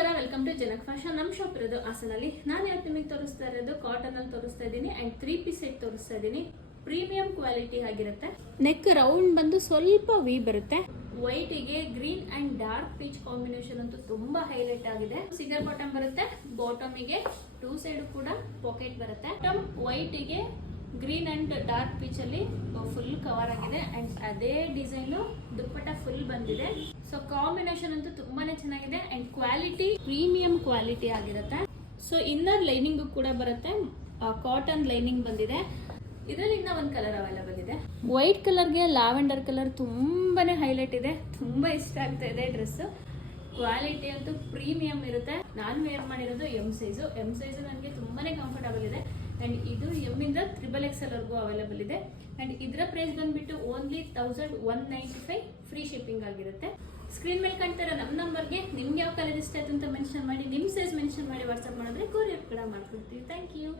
ನಮಸ್ಕಾರ, welcome to ಜನಕ್ fashion. ನಮ್ಮ ಶಾಪ್ ಇರೋದು ಹಾಸನಲ್ಲಿ. ನಾನು ಇವತ್ತು ನಿಮಗೆ ತೋರಿಸ್ತಾ ಇರೋದು ಕಾಟನ್ ಅಲ್ಲಿ ತೋರಿಸ್ತಾ ಇದ್ದೀನಿ ಅಂಡ್ 3 ಪೀಸ್ ಸೆಟ್ ತೋರಿಸ್ತಾ ಇದ್ದೀನಿ. ಪ್ರೀಮಿಯಂ ಕ್ವಾಲಿಟಿ ಆಗಿರುತ್ತೆ. ನೆಕ್ ರೌಂಡ್ ಬಂದು ಸ್ವಲ್ಪ ವಿ ಬರುತ್ತೆ. ವೈಟ್ ಗೆ green and dark peach combination ಅಂತೂ ತುಂಬಾ ಹೈಲೈಟ್ ಆಗಿದೆ. ಸಿಗರ್ ಬಾಟಮ್ ಬರುತ್ತೆ. ಬಾಟಮ್ ಗೆ 2 ಸೈಡ್ ಕೂಡ ಪಾಕೆಟ್ ಬರುತ್ತೆ. ಬಾಟಮ್ ವೈಟ್ ಗೆ ಗ್ರೀನ್ ಅಂಡ್ ಡಾರ್ಕ್ ಪೀಚ್ ಅಲ್ಲಿ ಫುಲ್ ಕವರ್ ಆಗಿದೆ ಅಂಡ್ ಅದೇ ಡಿಸೈನ್ ದುಪ್ಪಟ್ಟ ಫುಲ್ ಬಂದಿದೆ. ಸೊ ಕಾಂಬಿನೇಷನ್ ಅಂತೂ ತುಂಬಾನೇ ಚೆನ್ನಾಗಿದೆ ಅಂಡ್ ಕ್ವಾಲಿಟಿ ಪ್ರೀಮಿಯಂ ಕ್ವಾಲಿಟಿ ಆಗಿರುತ್ತೆ. ಸೊ ಇನ್ನರ್ ಲೈನಿಂಗ್ ಕೂಡ ಬರುತ್ತೆ. ಕಾಟನ್ ಲೈನಿಂಗ್ ಬಂದಿದೆ. ಇದರಲ್ಲಿ ಇನ್ನ ಒಂದು ಕಲರ್ ಅವೈಲೇಬಲ್ ಇದೆ. ವೈಟ್ ಕಲರ್ಗೆ ಲ್ಯಾವೆಂಡರ್ ಕಲರ್ ತುಂಬಾನೇ ಹೈಲೈಟ್ ಇದೆ. ತುಂಬಾ ಇಷ್ಟ ಆಗ್ತಾ ಇದೆ ಡ್ರೆಸ್. ಕ್ವಾಲಿಟಿ ಅಂತೂ ಪ್ರೀಮಿಯಂ ಇರುತ್ತೆ. ನಾನು ವೇರ್ ಮಾಡಿರೋದು ಎಂ ಸೈಜ್ ನನಗೆ ತುಂಬಾನೇ ಕಂಫರ್ಟಬಲ್ ಇದೆ ಅಂಡ್ ಇದು ಎಂ ಇಂದ XXL ವರೆಗೂ ಅವೈಲೇಬಲ್ ಇದೆ ಅಂಡ್ ಇದರ ಪ್ರೈಸ್ ಬಂದ್ಬಿಟ್ಟು ಓನ್ಲಿ 1195 ಫ್ರೀ ಶಿಪ್ಪಿಂಗ್ ಆಗಿರುತ್ತೆ. ಸ್ಕ್ರೀನ್ ಮೇಲೆ ಕಾಣ್ತಾರ ನಮ್ಮ ನಂಬರ್ಗೆ ನಿಮ್ಗೆ ಯಾವ ಕಲರ್ ಇಷ್ಟ ಆಯ್ತು ಅಂತ ಮೆನ್ಷನ್ ಮಾಡಿ, ನಿಮ್ಮ ಸೈಜ್ ಮೆನ್ಷನ್ ಮಾಡಿ ವಾಟ್ಸ್ಆಪ್ ಮಾಡಿದ್ರೆ ಕೊರಿಯರ್ ಕೂಡ ಮಾಡ್ಕೊಡ್ತೀವಿ. Thank you.